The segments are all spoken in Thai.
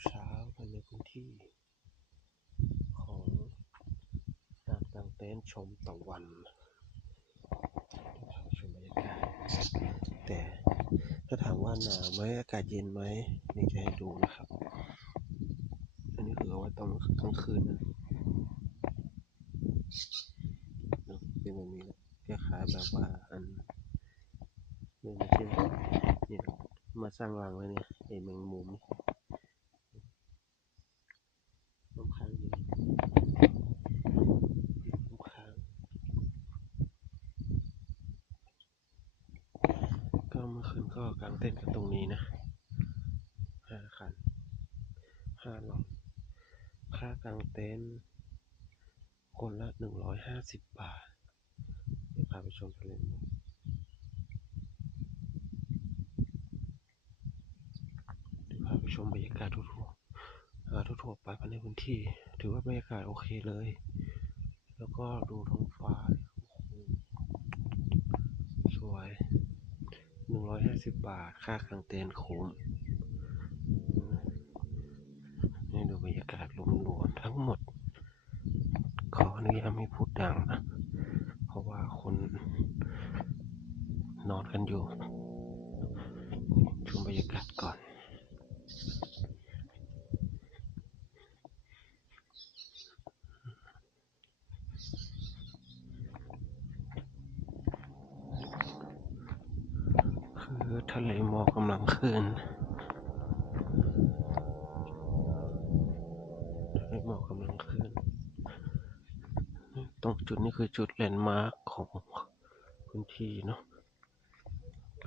เช้าๆกันในพื้นที่ ของการกางเต็นท์ชมตะวันชมบรรยากาศแต่ถ้าถามว่าหนาวไหมอากาศเย็นไหมนี่จะให้ดูนะครับ อันนี้คือเอาไว้ตอนกลางคืนนะเป็นแบบนี้แหละคล้ายๆแบบว่าอันนี่ไม่ใช่นี่นะมาสร้างรังไว้เนี่ยไอ้แมงมุมนี่น้ำ ค้างเยอะน้ำค้างก็เมื่อคืนก็กางเต้นท์กันตรงนี้นะห้าคันห้าหลอดค่ากางเต็นท์คนละหนึ่งร้อยห้าสิบบาท เดี๋ยวพาไปชมทะเลหมอกเดี๋ยวพาไปชมบรรยากาศทั่วๆอ่าทั่วๆไปภาย ในพื้นที่ ถือว่าบรรยากาศโอเคเลย แล้วก็ดูท้องฟ้าสวยหนึ่งร้อยห้าสิบบาท ค่ากางเต็นท์คุ้มนี่ดูบรรยากาศรวมๆทั้งหมด ขออนุญาตไม่พูดดังนะ เพราะว่าคนนอนกันอยู่ชมบรรยากาศก่อน คือทะเลหมอกกำลังขึ้นทะเลหมอกกำลังขึ้นตรงจุดนี้คือจุดแลนด์มาร์คของพื้นที่เนาะ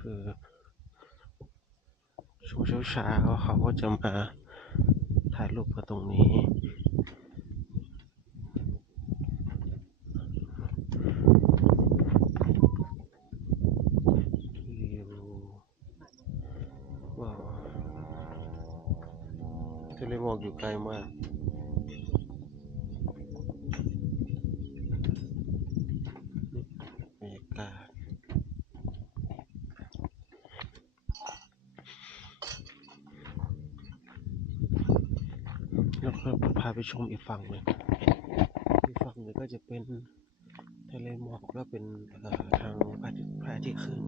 คือช่วงเช้าๆเขาก็จะมาถ่ายรูปกันตรงนี้ วิวว้าว ทะเลหมอกอยู่ไกลมากบรรยากาศแล้วก็พาไปชมอีกฝั่งหนึ่งอีกฝั่งหนึ่งก็จะเป็นทะเลหมอกแล้วเป็นทางพระอาทิตย์ขึ้น